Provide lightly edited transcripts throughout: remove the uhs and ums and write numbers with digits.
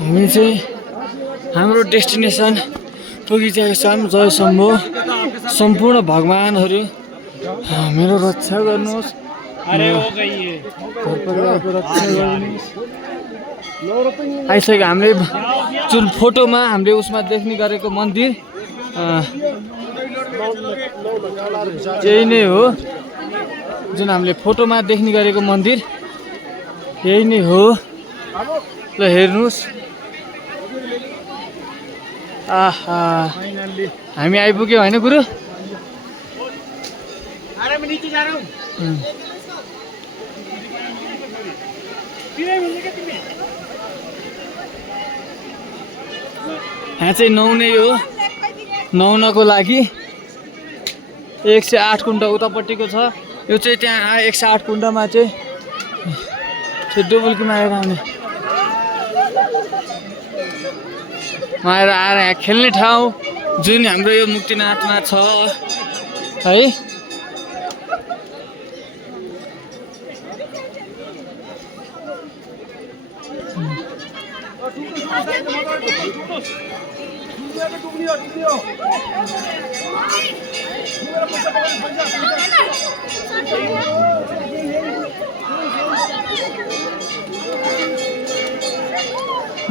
हामी चाहिँ हाम्रो डेस्टिनेसन पुगिसकेका छौँ। जय शम्भो सम्पूर्ण भगवानहरू मेरो रक्षा गर्नुहोस्, घरपरिवारको रक्षा गर्नुहोस्। आइसक्यो हामीले जुन फोटोमा हामीले उसमा देख्ने गरेको मन्दिर यही नै हो। जुन हामीले फोटोमा देख्ने गरेको मन्दिर यही नै हो। ल हेर्नुहोस्, आहा हामी आइपुग्यो होइन गुरु? यहाँ चाहिँ नुहाउने हो। नुहाउनको लागि 108 कुण्ड उतापट्टिको छ। यो चाहिँ त्यहाँ 108 कुण्डमा चाहिँ डुबुल्कीमा आएर आउने आएर यहाँ खेल्ने ठाउँ जुन हाम्रो यो मुक्तिनाथमा छ है।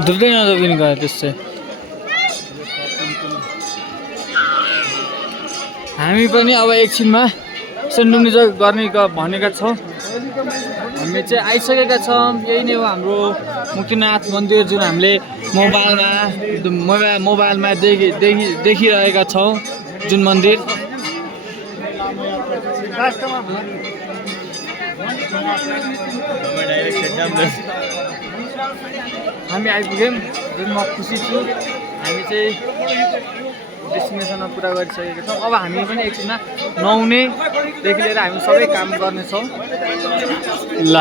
डुब्दै नडुबिने गयो त्यसै। हामी पनि अब एकछिनमा सेन्डुङ्गी गर्ने भनेका छौँ। हामी चाहिँ आइसकेका छौँ। यही नै हो हाम्रो मुक्तिनाथ मन्दिर जुन हामीले मोबाइलमा देखिरहेका छौँ जुन मन्दिर। हामी आइपुग्यौँ जुन म खुसी छु। हामी चाहिँ डेस्टिनेसनमा पुरा गरिसकेका छौँ। अब हामी पनि एकछिनमा नुहाउनेदेखि लिएर हामी सबै काम गर्नेछौँ। ल